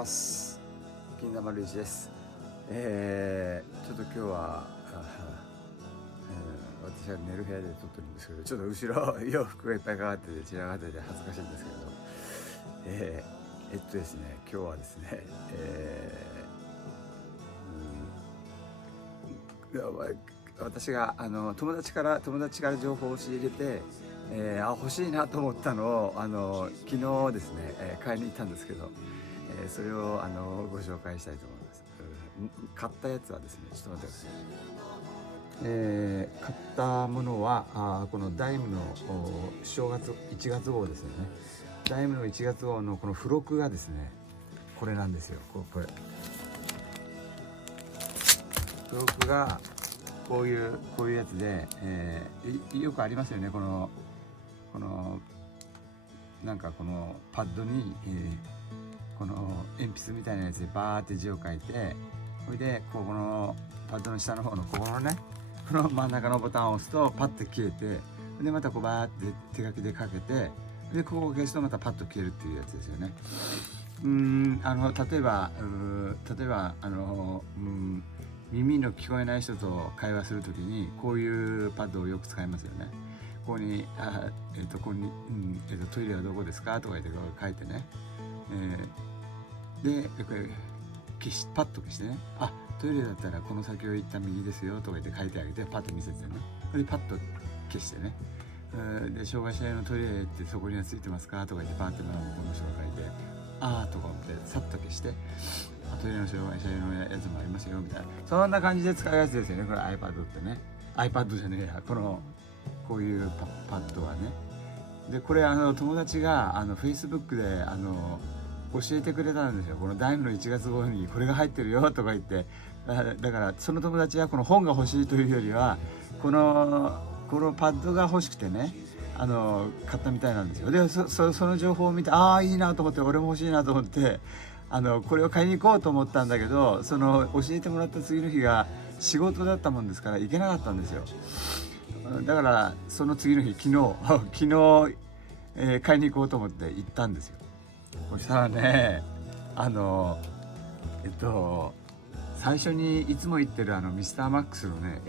ます。金田丸一です。ちょっと今日は、私は寝る部屋で撮ってるんですけど、ちょっと後ろ洋服がいっぱいかかってて散らかってて恥ずかしいんですけど、ですね、今日はですね、私が友達から情報を仕入れて、欲しいなと思ったのを昨日ですね、買いに行ったんですけど、それをご紹介したいと思います。買ったやつはですね、ちょっと待ってください。買ったものはこのダイムの正月1月号ですよね。ダイムの1月号のこの付録がですね、これなんですよ。これ付録がこういうやつで、よくありますよね。このなんかこのパッドに、この鉛筆みたいなやつでバーって字を書いて、それでこのパッドの下の方のここのね、この真ん中のボタンを押すとパッて消えて、でまたこうバーって手書きで書けて、でここを消すとまたパッと消えるっていうやつですよね。例えば耳の聞こえない人と会話するときにこういうパッドをよく使いますよね。ここにトイレはどこですかとか言って書いてね、でこれパッと消してね、トイレだったらこの先を行った右ですよとか言って書いてあげて、パッと見せてね、これパッと消してね、で障害者用のトイレってそこにはついてますかとか言ってパッと向こうの人が書いて、とか思ってさっと消して、トイレの障害者用のやつもありますよみたいな、そんな感じで使うやつですよね。これ iPad ってね、iPad じゃねえや、こういうパッドはね。でこれ友達がFacebook で教えてくれたんですよ。このダイムの1月号にこれが入ってるよとか言って、だからその友達はこの本が欲しいというよりはこのパッドが欲しくてね、買ったみたいなんですよ。でその情報を見て、いいなと思って、俺も欲しいなと思ってこれを買いに行こうと思ったんだけど、その教えてもらった次の日が仕事だったもんですから行けなかったんですよ。だからその次の日、昨日買いに行こうと思って行ったんですよ。そしたらね、最初にいつも行ってるミスターマックスのね、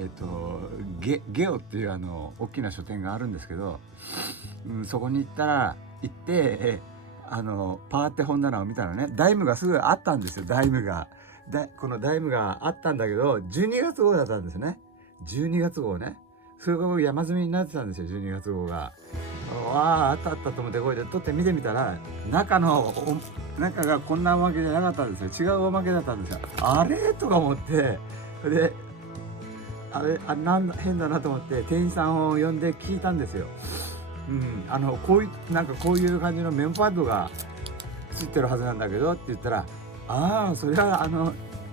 ゲオっていう大きな書店があるんですけど、そこに行って、パーって本棚を見たらね、ダイムがすぐあったんですよ。このダイムがあったんだけど、12月号だったんですね。12月号ね。それが山積みになってたんですよ、12月号が。あったと思って、これで取って見てみたら、中がこんなおまけじゃなかったんですよ。違うおまけだったんですよ。あれとか思って、で変だなと思って店員さんを呼んで聞いたんですよ。こういう感じのメモパッドがついてるはずなんだけどって言ったら、それは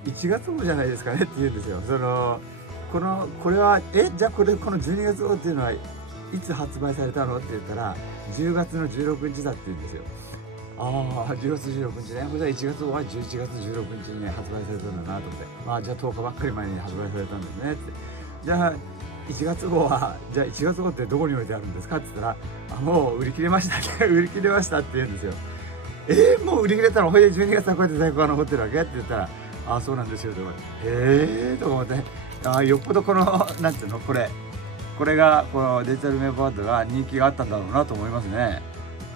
1月号じゃないですかねって言うんですよ。これはじゃあこの12月号っていうのはいつ発売されたのって言ったら、10月の16日だって言うんですよ。10月16日ね。これじゃあ1月号は11月16日にね発売されたんだなと思って、じゃあ10日ばっかり前に発売されたんですねって。じゃあ1月号はじゃあ1月号ってどこに置いてあるんですかって言ったら、もう売り切れましたって売り切れましたって言うんですよ。もう売り切れたの？ほいで12月はこうやって在庫が残ってるわけって言ったら、そうなんですよとか、と思って、よっぽどなんていうの、これがこのデジタルメモパッドが人気があったんだろうなと思いますね。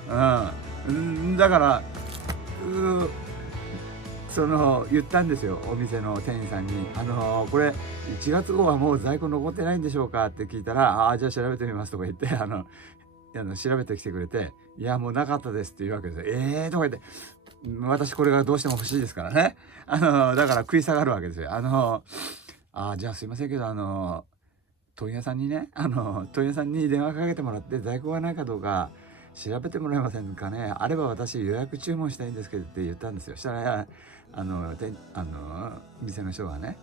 だから言ったんですよ、お店の店員さんに。これ1月号はもう在庫残ってないんでしょうかって聞いたら、じゃあ調べてみますとか言って調べてきてくれて、いやもうなかったですっていうわけですよ。とか言って、私これがどうしても欲しいですからね。だから食い下がるわけですよ。じゃあすいませんけど問屋さんに電話かけてもらって在庫がないかどうか調べてもらえませんかね。あれば私予約注文したいんですけどって言ったんですよ。したら店の人がね、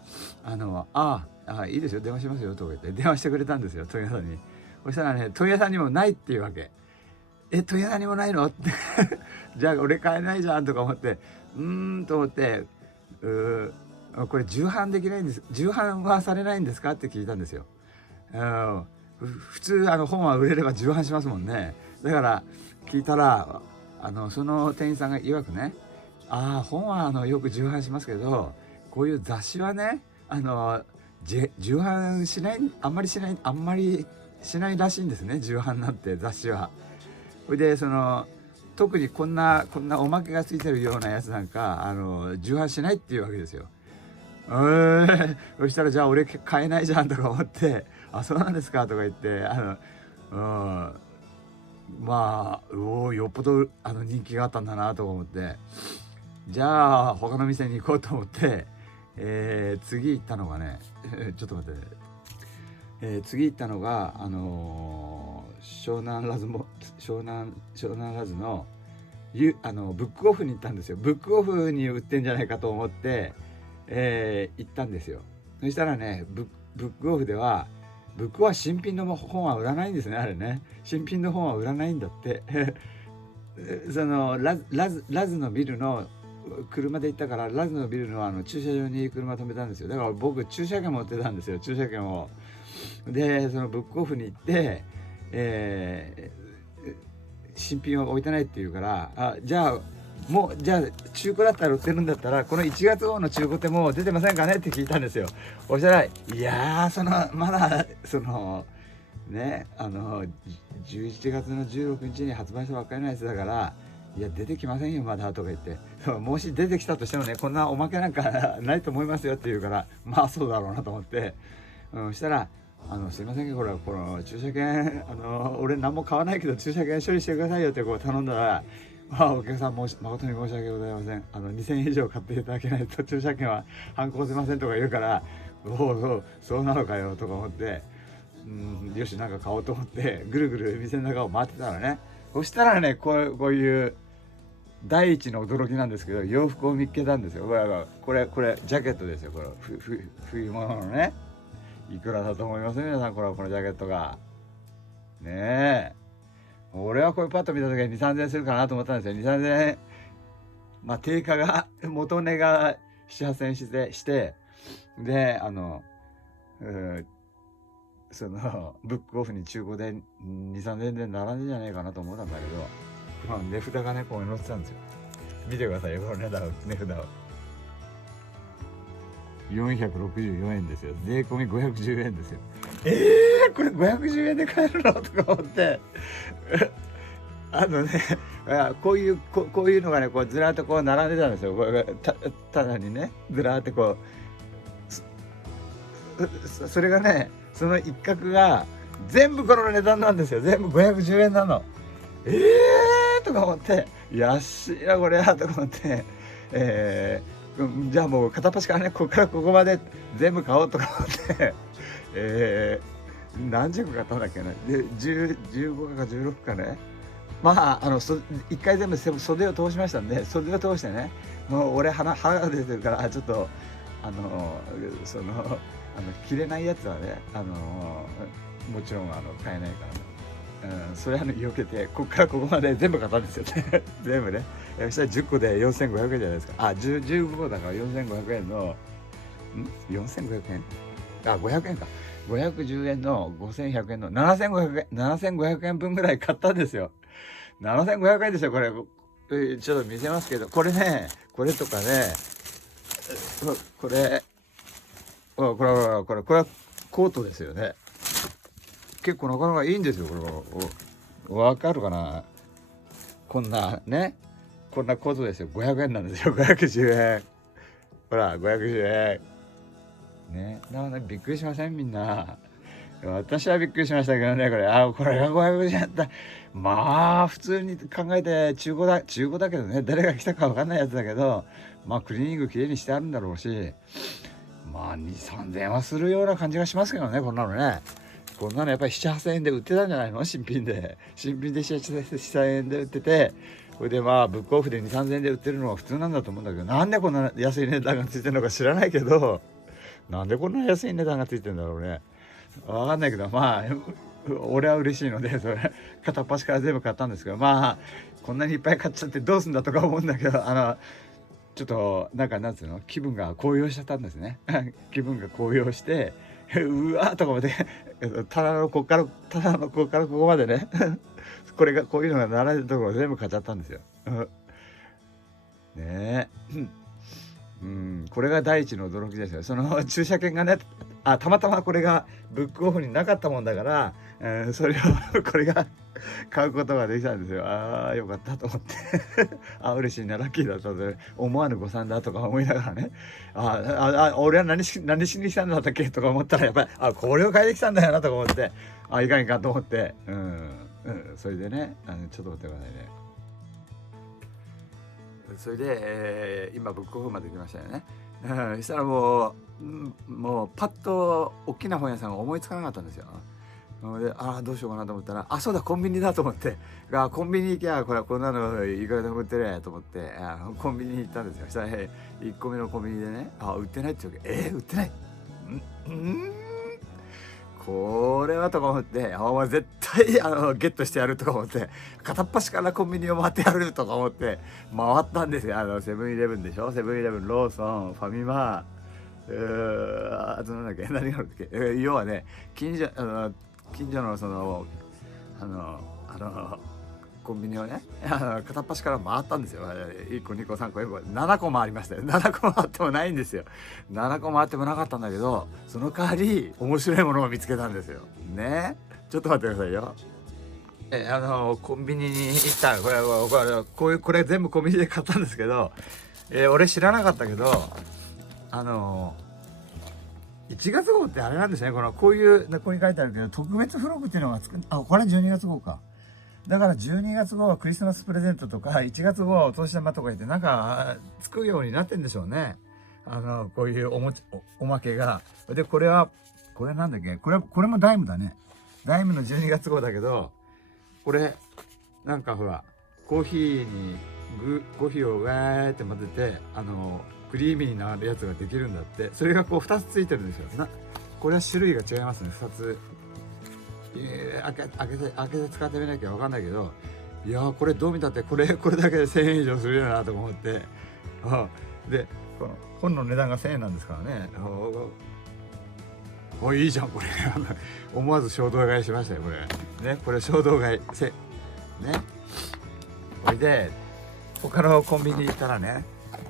いいですよ、電話しますよとか言って電話してくれたんですよ、問屋さんに。そしたらね、問屋さんにもないっていうわけ。問屋さんにもないのってじゃあ俺買えないじゃんとか思って、と思って、これ重版できないんです、重版はされないんですかって聞いたんですよ。普通本は売れれば重版しますもんね。だから聞いたらその店員さんが曰くね、本はよく重版しますけど、こういう雑誌はね重版しない、あんまりしないらしいんですね、重版なんて雑誌は。それで特にこんなおまけがついてるようなやつなんか重版しないっていうわけですよ。そしたらじゃあ俺買えないじゃんとか思って「あ、そうなんですか」とか言ってまあよっぽど人気があったんだなと思って、じゃあ他の店に行こうと思って、次行ったのがねちょっと待って、次行ったのが湘南ラズのブックオフに行ったんですよ。ブックオフに売ってんじゃないかと思って、行ったんですよ。そしたらねブックオフでは新品の本は売らないんですね。あれね、新品の本は売らないんだってラズのビルの車で行ったから、ラズのビルの駐車場に車止めたんですよ。だから僕駐車券持ってたんですよ、駐車券を。でそのブックオフに行って、新品を置いてないって言うから、じゃあ中古だったら売ってるんだったらこの1月号の中古ってもう出てませんかねって聞いたんですよ。そしたらいやまだね11月の16日に発売したばっかりのやつだから、いや出てきませんよまだとか言って、もし出てきたとしてもねこんなおまけなんかないと思いますよって言うから、まあそうだろうなと思って、そしたらすいませんけどこの駐車券俺何も買わないけど駐車券処理してくださいよって頼んだら、お客さん誠に申し訳ございません、2000円以上買っていただけないと駐車券は発行せませんとか言うから、そうなのかよとか思って、よしなんか買おうと思ってぐるぐる店の中を回ってたらね、そしたらねこういう第一の驚きなんですけど、洋服を見つけたんですよ。これジャケットですよ。これ冬物のね、いくらだと思います皆さん。このジャケットがね俺はこれパッと見た時に 2,3000 円するかなと思ったんですよ。 2,3000 円、定価が元値が 7,800 円してでブックオフに中古で 2,3000 円で並んでんじゃないかなと思ったんだけど、値札がねこう載ってたんですよ。見てくださいよこの値札を。464円ですよ。税込み510円ですよ。これ510円で買えるのとか思ってこういうのがねこうずらっとこう並んでたんですよ。これただにねずらってこうそれがねその一角が全部この値段なんですよ。全部510円なの。とか思って安いなこれやとか思って、じゃあもう片っ端からねここからここまで全部買おうとか思って何十個買ったんだっけな。で15か16かね。一回全部袖を通しましたんで、袖を通してね、もう俺腹が出てるからちょっと着れないやつはねもちろん買えないからね、それ避けてこっからここまで全部買ったんですよね全部ね。そしたら10個で4500円じゃないですか。15個だから4500円の4500円500円か。510円の5100円の7500円分ぐらい買ったんですよ。7500円ですよこれ。ちょっと見せますけど、これねこれとかねこれはコートですよね。結構なかなかいいんですよこれ。わかるかな。こんなコートですよ。500円なんですよ。510円。ほら510円ね。びっくりしませんみんな。私はびっくりしましたけどねこれ。これが510円だった。普通に考えて中古だけどね、誰が来たか分かんないやつだけど、クリーニングきれいにしてあるんだろうし、2,3000円はするような感じがしますけどね。こんなのね、こんなのやっぱり 7,800 円で売ってたんじゃないの。新品で 7,800 円で売ってて、これでブックオフで 2,3000 円で売ってるのは普通なんだと思うんだけど、なんでこんな安い値段がついてるのか知らないけど、なんでこんな安い値段がついてるんだろうね。分かんないけど俺は嬉しいのでそれ片っ端から全部買ったんですけど、こんなにいっぱい買っちゃってどうすんだとか思うんだけど、ちょっとなんつうの、気分が高揚しちゃったんですね気分が高揚してうわーとか思ってただのこっからここまでねこういうのが並んでるところ全部買っちゃったんですよねこれが第一の驚きですよ。その駐車券がね、たまたまこれがブックオフになかったもんだから、それをこれが買うことができたんですよ。よかったと思って嬉しいな、ラッキーだったと思わぬ誤算だとか思いながらね、俺は何しに来たんだったっけとか思ったら、やっぱりこれを買いに来たんだよなとか思って、いかんいかんと思って、それでね、ちょっと待ってくださいね。それで、今ブックオフまで来ましたよね。そしたらもうパッと大きな本屋さんが思いつかなかったんですよ。でどうしようかなと思ったら、そうだコンビニだと思って、コンビニ行きゃこんなのいくらでも売ってるやと思って、コンビニに行ったんですよ。そしたら1個目のコンビニでね、売ってないって言うわけ。売ってない、これはとか思って、絶対ゲットしてやるとか思って、片っ端からコンビニを回ってやるとか思って回ったんですよ。セブンイレブンでしょ、セブンイレブン、ローソン、ファミマ、あと何だっけ、何があるんだっけ、要はね、近所のそのコンビニをね、片っ端から回ったんですよ。1個2個3個4個7個回りましたよ。7個回ってもないんですよ。7個回ってもなかったんだけど、その代わり面白いものを見つけたんですよね。ちょっと待ってくださいよ。コンビニに行った。これ全部コンビニで買ったんですけど、俺知らなかったけど、1月号ってあれなんですね。こういうここに書いてあるけど、特別付録っていうのがこれは12月号か。だから12月号はクリスマスプレゼントとか、1月号はお年玉とか言ってなんかつくようになってんでしょうね。こういうおまけが。でこれなんだっけ、これもダイムだね。ダイムの12月号だけど、これなんかほら、コーヒーをガーって混ぜてクリーミーなやつができるんだって。それが2つついてるんですよ。これは種類が違いますね、2つ。開けて使ってみなきゃ分かんないけど、いやこれどう見たってこれだけで1000円以上するよなと思って、でこの本の値段が1000円なんですからね。いいじゃんこれ思わず衝動買いしましたよこれね。これ衝動買いね。これで他のコンビニ行ったらね、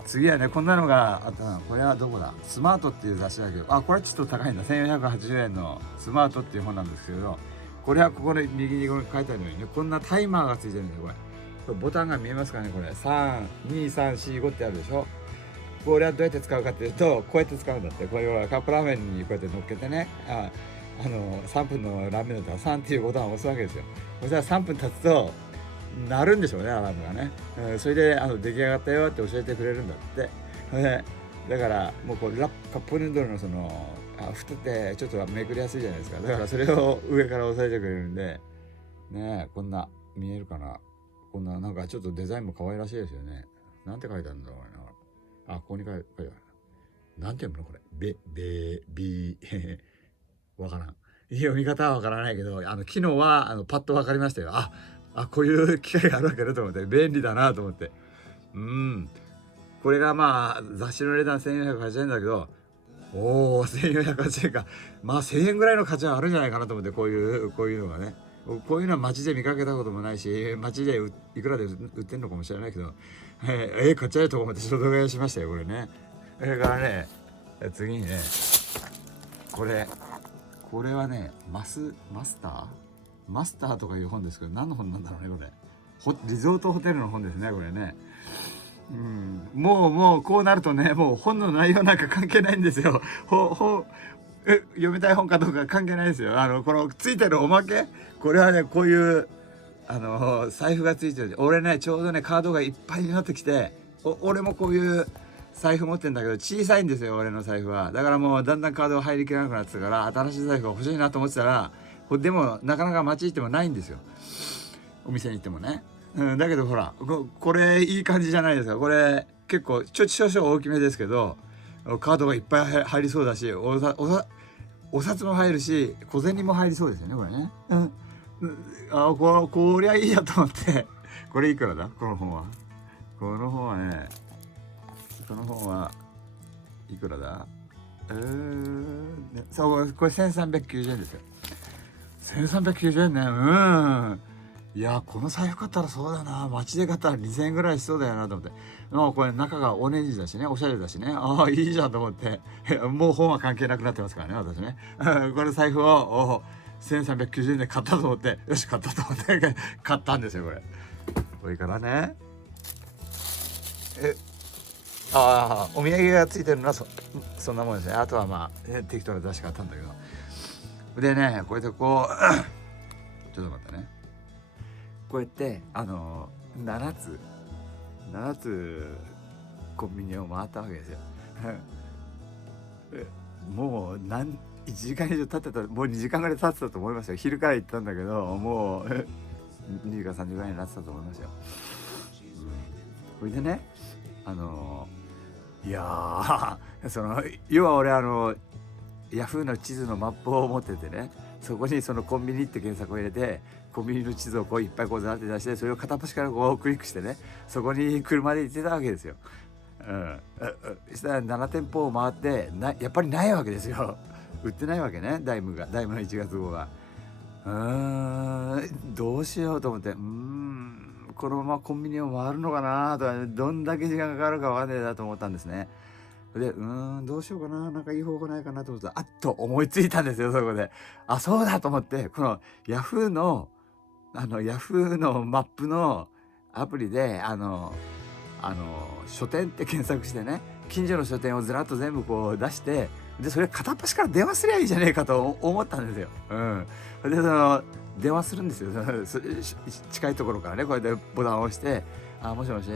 次はねこんなのがあったな。これはどこだ、スマートっていう雑誌だけど、これはちょっと高いんだ。1480円のスマートっていう本なんですけど、これはここで右に書いてあるようにね、こんなタイマーがついてるんですよ。これボタンが見えますかね。これ32345ってあるでしょ。これはどうやって使うかっていうと、こうやって使うんだって。これはカップラーメンにこうやって乗っけてね、3分のラーメンだったら3っていうボタンを押すわけですよ。そしたら3分経つと鳴るんでしょうね、アラームがね。それで出来上がったよって教えてくれるんだって。だからもうカップヌードルの蓋ってちょっとめくりやすいじゃないですか。だからそれを上から押さえてくれるんでね。こんな見えるかな、こんななんかちょっとデザインも可愛らしいですよね。なんて書いてあるんだろうな。ここに書いてある。なんて読むのこれ。わからん。読み方はわからないけど、機能はパッとわかりましたよ。こういう機械があるわけだと思って、便利だなと思って。これが雑誌の値段1480円だけど、1480円か。1000円ぐらいの価値はあるんじゃないかなと思って、こういうのがね。こういうのは街で見かけたこともないし、街でいくらで売ってんのかもしれないけど、買っちゃえと思って衝動買いしましたよこれね。それからね、次にね、これはねマスターとかいう本ですけど、何の本なんだろうねこれ。リゾートホテルの本ですねこれね。もうこうなるとね、もう本の内容なんか関係ないんですよ。読みたい本かどうか関係ないですよ。このついてるおまけ、これはね、こういう財布がついてる。俺ね、ちょうどねカードがいっぱいになってきて、俺もこういう財布持ってんだけど小さいんですよ俺の財布は。だからもうだんだんカードが入りきらなくなってたから、新しい財布が欲しいなと思ってたら、でもなかなか街行ってもないんですよ、お店に行ってもね。だけどほら、これいい感じじゃないですか。これ結構少々大きめですけど、カードがいっぱい入りそうだし、お札も入るし、小銭も入りそうですよねこれね。こりゃいいやと思って。これいくらだこの本は。この本はいくらだ。そう、これ1390円ですよ。1390円ね。いやこの財布買ったらそうだな、街で買ったら2000円ぐらいしそうだよなと思って、これ中がオレンジだしね、おしゃれだしね、ああいいじゃんと思って、もう本は関係なくなってますからね私ねこれ財布を1390円で買ったと思って、よし買ったと思って買ったんですよこれ。これからね、お土産がついてるのはそんなもんですね。あとはまあ、適当な出し買ったんだけど、でねこうやってこうちょっと待ってね、こうやって7つコンビニを回ったわけですよもう1時間以上経ってた、もう2時間ぐらい経ってたと思いますよ。昼から行ったんだけどもう2時間3時ぐらいになってたと思いますよ。それでねいや要は俺ヤフーの地図のマップを持っててね、そこにそのコンビニって検索を入れて、コンビニの地図をこういっぱいこうザーって出して、それを片っ端からこうクリックしてね、そこに車で行ってたわけですよ。そしたら7店舗を回ってやっぱりないわけですよ売ってないわけね、ダイムの1月号が。どうしようと思って、このままコンビニを回るのかなとか、どんだけ時間かかるかわかんねえなと思ったんですね。でどうしようかな、なんかいい方法ないかなと思ったら、あっと思いついたんですよそこで。そうだと思って、このヤフーのマップのアプリで書店って検索してね、近所の書店をずらっと全部こう出して、でそれ片っ端から電話すりゃいいじゃねえかと思ったんですよ。で電話するんですよ近いところからね、こうやってボタンを押して「もしもし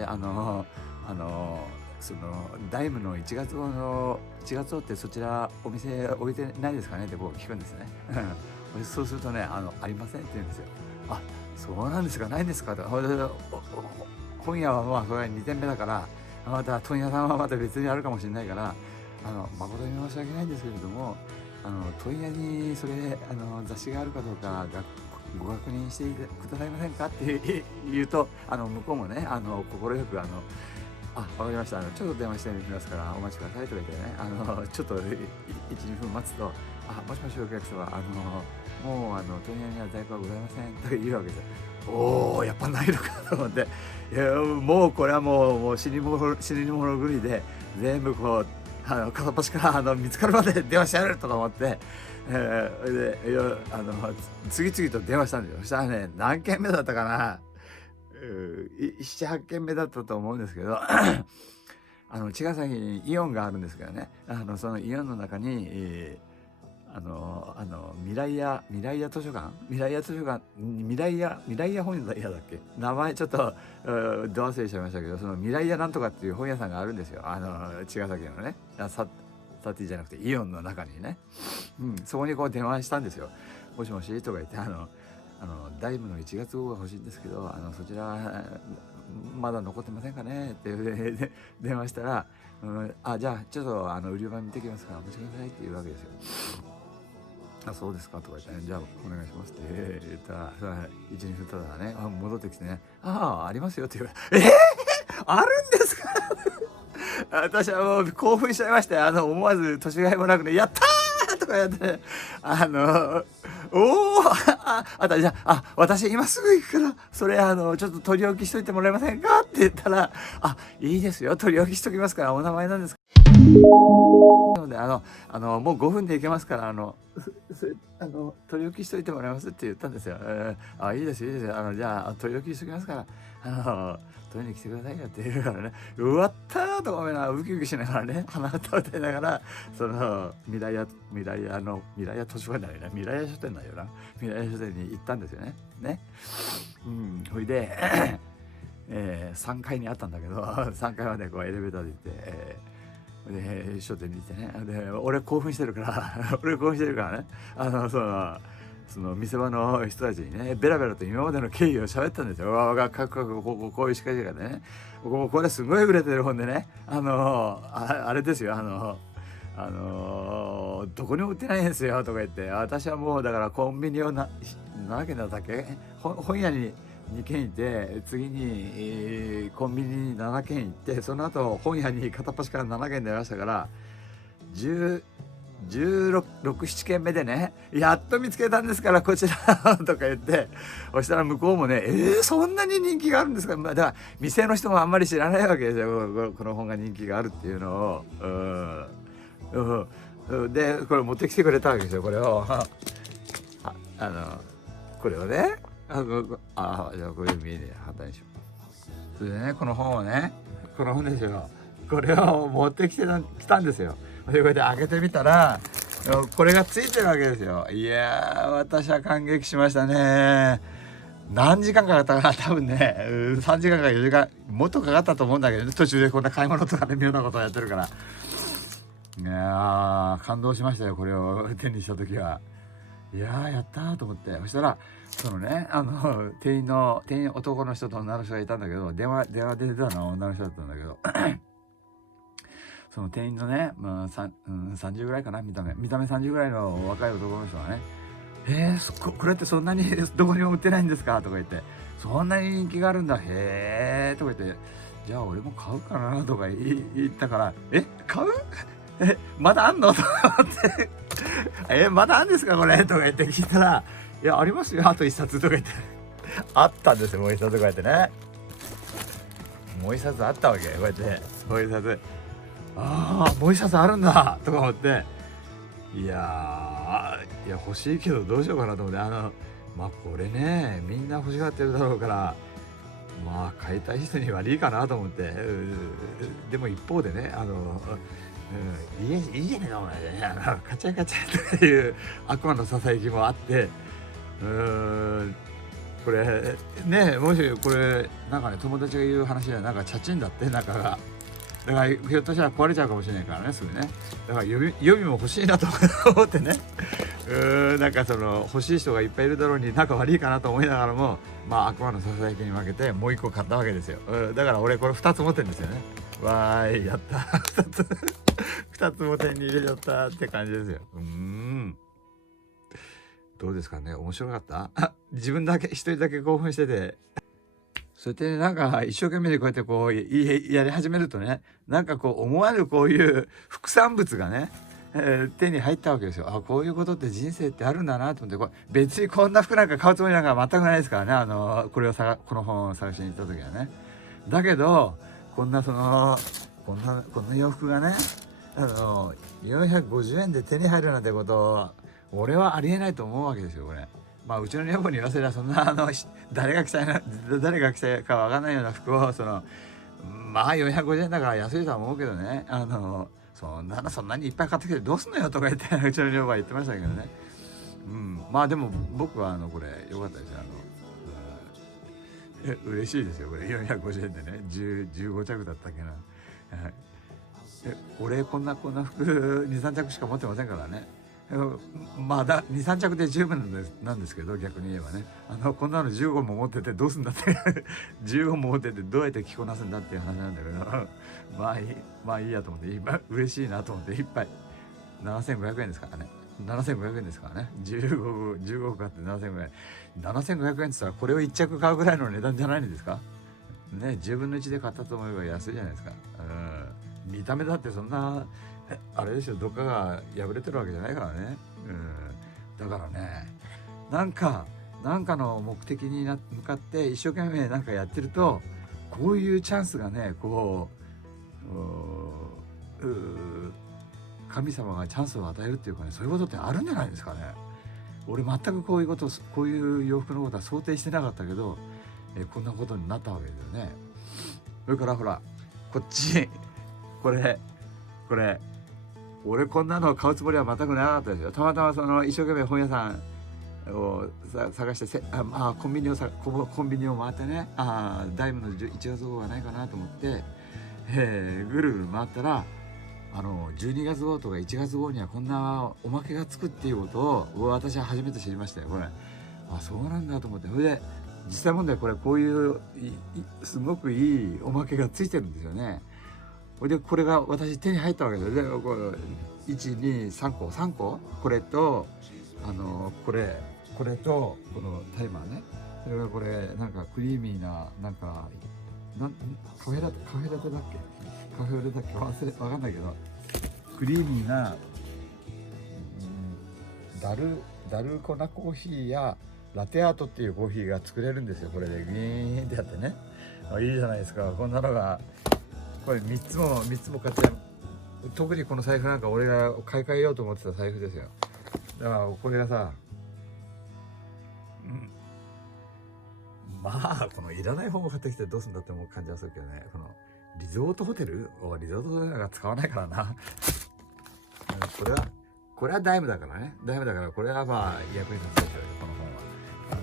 ダイムの1月号ってそちらお店置いてないですかね?」ってこう聞くんですねそうするとね「ありません」って言うんですよ。そうなんですか、ないんですかと。本屋はまあそれは2店目だから、また問屋さんはまた別にあるかもしれないから、誠に申し訳ないんですけれども、問屋にそれ雑誌があるかどうかご確認してくださいませんかって言うと、向こうもね快くわかりました。ちょっと電話してみますからお待ちくださいとか言ってね、ちょっと1、2分待つと、もしもしお客様、もう問屋には在庫はございませんと言うわけですよ。やっぱないのかと思って、いやもうこれはもう死に物狂いで全部こう片っ端から見つかるまで電話してやるとか思って、次々と電話したんですよ。そしたらね、何件目だったかな、7、8件目だったと思うんですけど茅ヶ崎にイオンがあるんですけどね、そのイオンの中に、未来屋図書館未来屋本屋だっけ、名前ちょっとど忘れしちゃいましたけど、その未来屋なんとかっていう本屋さんがあるんですよ、茅ヶ崎のね、サティじゃなくてイオンの中にね、そこにこう電話したんですよ。もしもしとか言って、ダイムの1月号が欲しいんですけど、そちらまだ残ってませんかねって電話したら、じゃあちょっと売り場見てきますからお待ちくださいって言うわけですよ。そうですかとか言って、じゃあお願いしますって言ったら、1、2分経ったらね、戻ってきてね、ありますよって言う。あるんですか私はもう興奮しちゃいまして、思わず年がいもなくね、やったーとかやって、じゃあ、私今すぐ行くから、それちょっと取り置きしといてもらえませんかって言ったら、いいですよ、取り置きしときますから、お名前なんですかなのでもう5分で行けますから取り置きしといてもらいますって言ったんですよ。いいですいいですじゃあ取り置きしときますから取りに来てくださいよって言うからね、うわったーとかウキウキしながらね、鼻歌歌いながらその未来屋図書館だよね、未来屋書店だよな、未来屋書店に行ったんですよね。ほいで3階にあったんだけど3階までこうエレベーターで行ってで書店に行ってね、で俺興奮してるからね、その店場の人たちにねベラベラと今までの経緯を喋ったんですよ。こういう仕掛けがね、これすごい売れてる本でね、あれですよ、どこにも売ってないんですよとか言って、私はもうだからコンビニを7軒だったっけ、本屋に2軒行って、次に、コンビニに7軒行って、その後本屋に片っ端から7軒出ましたから、12 16、7件目でね、やっと見つけたんですからこちらとか言って、そしたら向こうもね、そんなに人気があるんですか。まあ、だから店の人もあんまり知らないわけですよ、この本が人気があるっていうのを。でこれ持ってきてくれたわけですよ、これをこれをね、じゃあこれ見えねえ、反対にしよう。それでね、この本をね、この本ですよ、これを持ってきたんですよ。でこうやって開けてみたらこれがついてるわけですよ。いやー、私は感激しましたね。何時間かかったかな、多分ね3時間か4時間もっとかかったと思うんだけど、ね、途中でこんな買い物とかで妙なことをやってるから。いやー、感動しましたよ、これを手にした時は。いやー、やったーと思って。そしたらそのね、店員男の人と女の人がいたんだけど、電話で出てたのは女の人だったんだけどその店員のね、30ぐらいかな、見た目30ぐらいの若い男の人がね、これってそんなにどこにも売ってないんですかとか言って、そんなに人気があるんだ、へーとか言って、じゃあ俺も買うかなとか言ったから、買うまだあんのと思ってまだあんですかこれとか言って聞いたら、いやありますよ、あと1冊とか言ってあったんですよ、もう1冊とか言ってね、もう1冊あったわけ、こうやってもう1冊、もう1冊あるんだとか思って、いや欲しいけどどうしようかなと思って、まあこれね、みんな欲しがってるだろうから、まあ買いたい人に悪いかなと思って、でも一方でね、いいじゃねえかお前、カチャカチャという悪魔のささやきもあって、これね、もしこれなんかね、友達が言う話ではなんかチャチンだって、中がだからひょっとしたら壊れちゃうかもしれないからね、すぐね。だから予備も欲しいなと思ってね、なんかその欲しい人がいっぱいいるだろうに、仲悪いかなと思いながらも、まあ悪魔のささやきに負けてもう1個買ったわけですよ。だから俺これ2つ持ってるんですよね。わーい、やった2つも手に入れちゃったって感じですよ。どうですかね、面白かった自分だけ一人だけ興奮してて、そうやってなんか一生懸命でこうやってこうやり始めるとね、なんかこう思わぬこういう副産物がね、手に入ったわけですよ。こういうことって人生ってあるんだなと思って、別にこんな服なんか買うつもりなんか全くないですからね、この本を探しに行った時はね。だけどこんな洋服がね、450円で手に入るなんてこと俺はありえないと思うわけですよ、これ。まあうちの女房に言わせれば、そんな誰が着たいか分かんないような服をまあ450円だから安いとは思うけどね、そんなにいっぱい買ってきてどうすんのよとか言ってうちの女房は言ってましたけどね。まあでも僕はこれ良かったですよ。嬉しいですよ、これ450円でね、15着だったっけな。俺こんな服2、3着しか持ってませんからね。まあ2、3着で十分なんですけど、逆に言えばね、こんなの15も持っててどうすんだって15も持っててどうやって着こなすんだっていう話なんだけどまあいいやと思って、嬉しいなと思って、1杯7500円ですからね。7500円ですからね。15個買って7500円。7500円って言ったらこれを1着買うぐらいの値段じゃないんですかね。10分の1で買ったと思えば安いじゃないですか。見た目だってそんなあれですよ、どっかが破れてるわけじゃないからね。だからね、なんかの目的に向かって一生懸命なんかやってると、こういうチャンスがね、神様がチャンスを与えるっていうかね、そういうことってあるんじゃないですかね。俺全くこういう洋服のことは想定してなかったけど、こんなことになったわけですよね。それからほら、こっちこれ俺こんなの買うつもりは全くなかったですよ。たまたま一生懸命本屋さんを探してコンビニを回ってね、ダイムの1月号がないかなと思って、ぐるぐる回ったら12月号とか1月号にはこんなおまけがつくっていうことを私は初めて知りましたよ、これ。そうなんだと思って、それで実際問題こういうすごくいいおまけがついてるんですよね。でこれが私手に入ったわけですよ。で3個これとこれとこのタイマーね。それがこれなんかクリーミーなカフェラテだっけ、カフェオレだっけ、わかんないけどクリーミーなダル粉コーヒーやラテアートっていうコーヒーが作れるんですよ。これでグイーンってやってね、いいじゃないですか。こんなのがこれ3つも買っちゃう。特にこの財布なんか俺が買い替えようと思ってた財布ですよ。だからこれがさ、まあこのいらない本を買ってきてどうすんだって思う感じはするけどね。このリゾートホテルが使わないからな。これはダイムだからね。ダイムだからこれはまあ役に立つでしょうよ、この本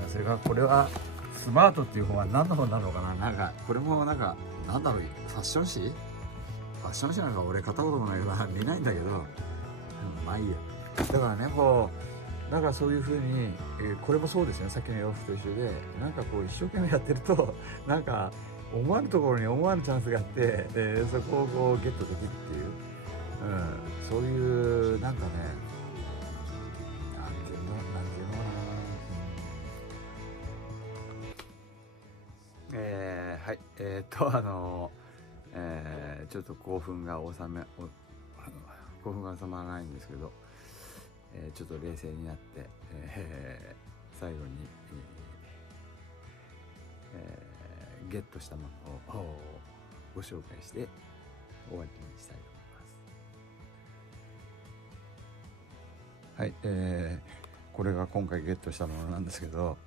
は。それからこれはスマートっていう本は何の本なのかな。なんかこれもなんかなんだろう、ファッション誌なんか俺買ったこともないから見ないんだけど、まあいいや。だからね、こうなんかそういう風に、これもそうですよね。さっきの洋服と一緒で、なんかこう一生懸命やってるとなんか思わぬところに思わぬチャンスがあって、そこをこうゲットできるっていう、そういうなんかね、なんていうのかな、はい、ちょっと興奮が収まらないんですけど、ちょっと冷静になって、最後に、ゲットしたものをご紹介して終わりにしたいと思います。はい、これが今回ゲットしたものなんですけど、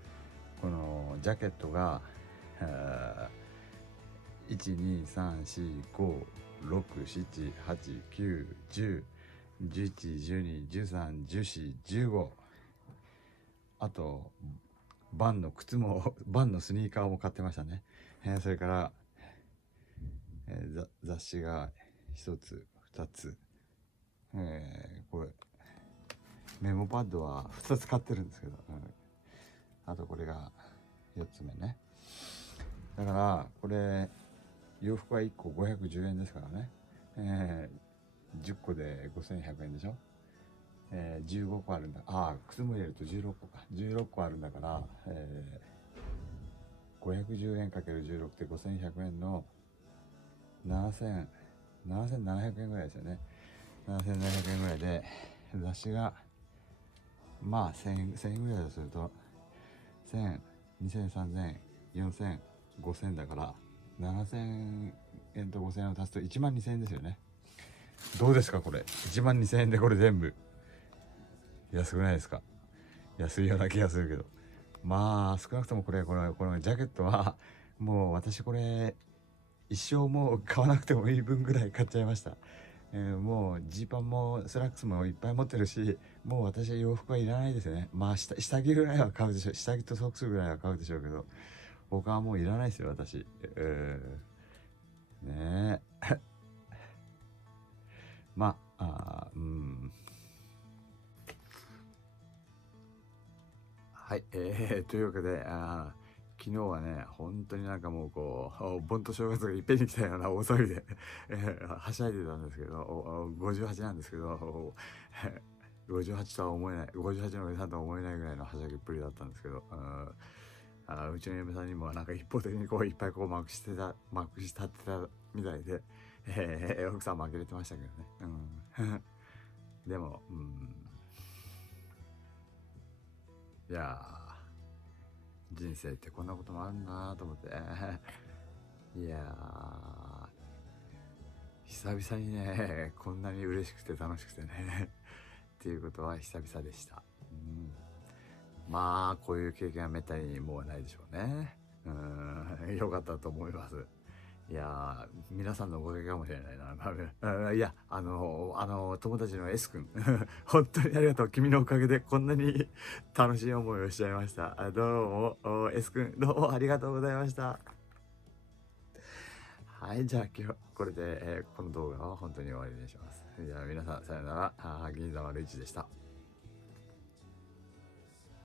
このジャケットが123456789101112131415、あとバンのスニーカーも買ってましたね。それから、雑誌が1つ2つ、これメモパッドは2つ買ってるんですけど、あとこれが4つ目ね。だからこれ洋服は1個510円ですからね、10個で5100円でしょ、15個あるんだ。靴も入れると16個か。16個あるんだから、510円 ×16 って5100円の7700円ぐらいですよね。7700円ぐらいで、雑誌がまあ1000円ぐらいだとすると1000、2000、3000、4000、5000だから7000円と5000円を足すと1万2000円ですよね。どうですかこれ。1万2000円でこれ全部安くないですか。安いような気がするけど、まあ少なくともこのジャケットはもう私これ一生もう買わなくてもいい分ぐらい買っちゃいました。もうジーパンもスラックスもいっぱい持ってるし、もう私は洋服はいらないですよね。まあ下着ぐらいは買うでしょう。下着とソックスぐらいは買うでしょうけど、他はもういらないですよ私。ねえまあはい、というわけで昨日はね本当になんかもうこう盆と正月がいっぺんに来たような大騒ぎで、はしゃいでたんですけど、58なんですけど58とは思えない、58のおじさんとは思えないぐらいのはしゃぎっぷりだったんですけど、うちの嫁さんにもなんか一方的にこういっぱいこうまくし立ってたみたいで、奥さんも呆れてましたけどね、でもいや人生ってこんなこともあるなと思っていや久々にねこんなに嬉しくて楽しくてねっていうことは久々でした。まあこういう経験はめったにもうないでしょうね。よかったと思います。いや皆さんのおかげかもしれないな。いや友達の S 君本当にありがとう。君のおかげでこんなに楽しい思いをしちゃいました。どうも S 君どうもありがとうございました。はい、じゃあ今日これで、この動画は本当に終わりにします。じゃあ皆さんさよなら。銀座丸一でした。